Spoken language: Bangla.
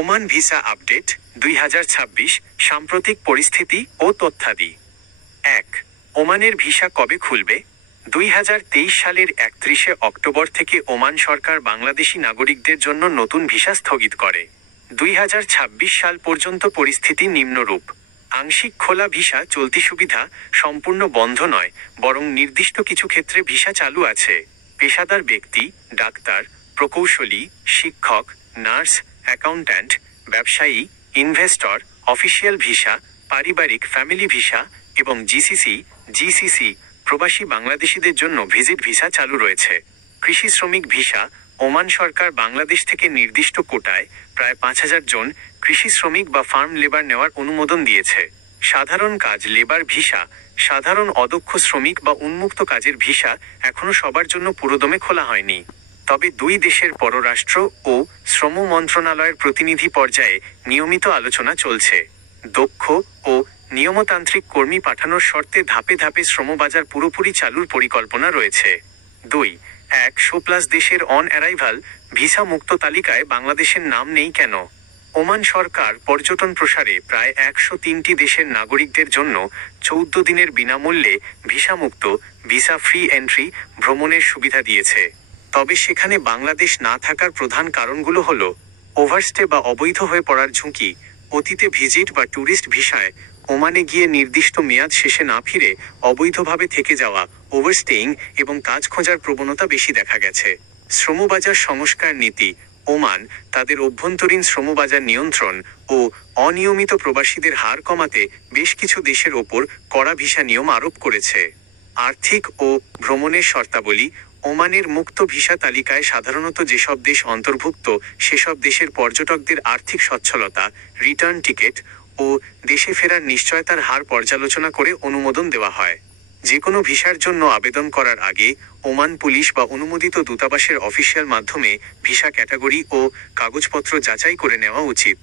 ওমান ভিসা আপডেট 2026 সাম্প্রতিক পরিস্থিতি ও তথ্যাদি। 1. ওমানের ভিসা কবে খুলবে? 2023 সালের 31 অক্টোবর থেকে ওমান সরকার বাংলাদেশি নাগরিকদের জন্য নতুন ভিসা স্থগিত করে। 2026 সাল পর্যন্ত পরিস্থিতি নিম্নরূপ: আংশিক খোলা ভিসা চলতি সুবিধা সম্পূর্ণ বন্ধ নয়, বরং নির্দিষ্ট কিছু ক্ষেত্রে ভিসা চালু আছে। পেশাদার ব্যক্তি, ডাক্তার, প্রকৌশলী, শিক্ষক, নার্স, অ্যাকাউন্ট্যান্ট, ব্যবসায়ী, ইনভেস্টর, অফিসিয়াল ভিসা, পারিবারিক ফ্যামিলি ভিসা এবং জিসিসি প্রবাসী বাংলাদেশিদের জন্য ভিজিট ভিসা চালু রয়েছে। কৃষি শ্রমিক ভিসা: ওমান সরকার বাংলাদেশ থেকে নির্দিষ্ট কোটায় প্রায় 5000 জন কৃষি শ্রমিক বা ফার্ম লেবার নেওয়ার অনুমোদন দিয়েছে। সাধারণ কাজ লেবার ভিসা: সাধারণ অদক্ষ শ্রমিক বা উন্মুক্ত কাজের ভিসা এখনো সবার জন্য পুরোদমে খোলা হয়নি। তবে দুই দেশের পররাষ্ট্র ও শ্রম মন্ত্রণালয়ের প্রতিনিধি পর্যায়ে নিয়মিত আলোচনা চলছে। দক্ষ ও নিয়মতান্ত্রিক কর্মী পাঠানোর শর্তে ধাপে ধাপে শ্রমবাজার পুরোপুরি চালুর পরিকল্পনা রয়েছে। 2. 100+ দেশের অন অ্যারাইভাল ভিসা মুক্ত তালিকায় বাংলাদেশের নাম নেই কেন? ওমান সরকার পর্যটন প্রসারে প্রায় 103টি দেশের নাগরিকদের জন্য 14 দিনের বিনামূল্যে ভিসামুক্ত ভিসা ফ্রি এন্ট্রি ভ্রমণের সুবিধা দিয়েছে। তবে সেখানে বাংলাদেশ না থাকার প্রধান কারণগুলো হল ওভারস্টে বা অবৈধ হয়ে পড়ার ঝুঁকি, অতীতে ভিজিট বা ট্যুরিস্ট ভিসায় ওমানে গিয়ে নির্দিষ্ট মেয়াদ শেষে না ফিরে অবৈধভাবে থেকে যাওয়া, ওভারস্টেইং এবং কাজ খোঁজার প্রবণতা বেশি দেখা গেছে। শ্রমবাজার সংস্কার নীতি: ওমান তাদের অভ্যন্তরীণ শ্রমবাজার নিয়ন্ত্রণ ও অনিয়মিত প্রবাসীদের হার কমাতে বেশ কিছু দেশের ওপর কড়া ভিসা নিয়ম আরোপ করেছে। আর্থিক ও ভ্রমণের শর্তাবলী: ওমানের মুক্ত ভিসা তালিকায় সাধারণত যেসব দেশ অন্তর্ভুক্ত সেসব দেশের পর্যটকদের আর্থিক সচ্ছলতা, রিটার্ন টিকিট ও দেশে ফেরার নিশ্চয়তার হার পর্যালোচনা করে অনুমোদন দেওয়া হয়। যে কোনো ভিসার জন্য আবেদন করার আগে ওমান পুলিশ বা অনুমোদিত দূতাবাসের অফিসিয়াল মাধ্যমে ভিসা ক্যাটাগরি ও কাগজপত্র যাচাই করে নেওয়া উচিত।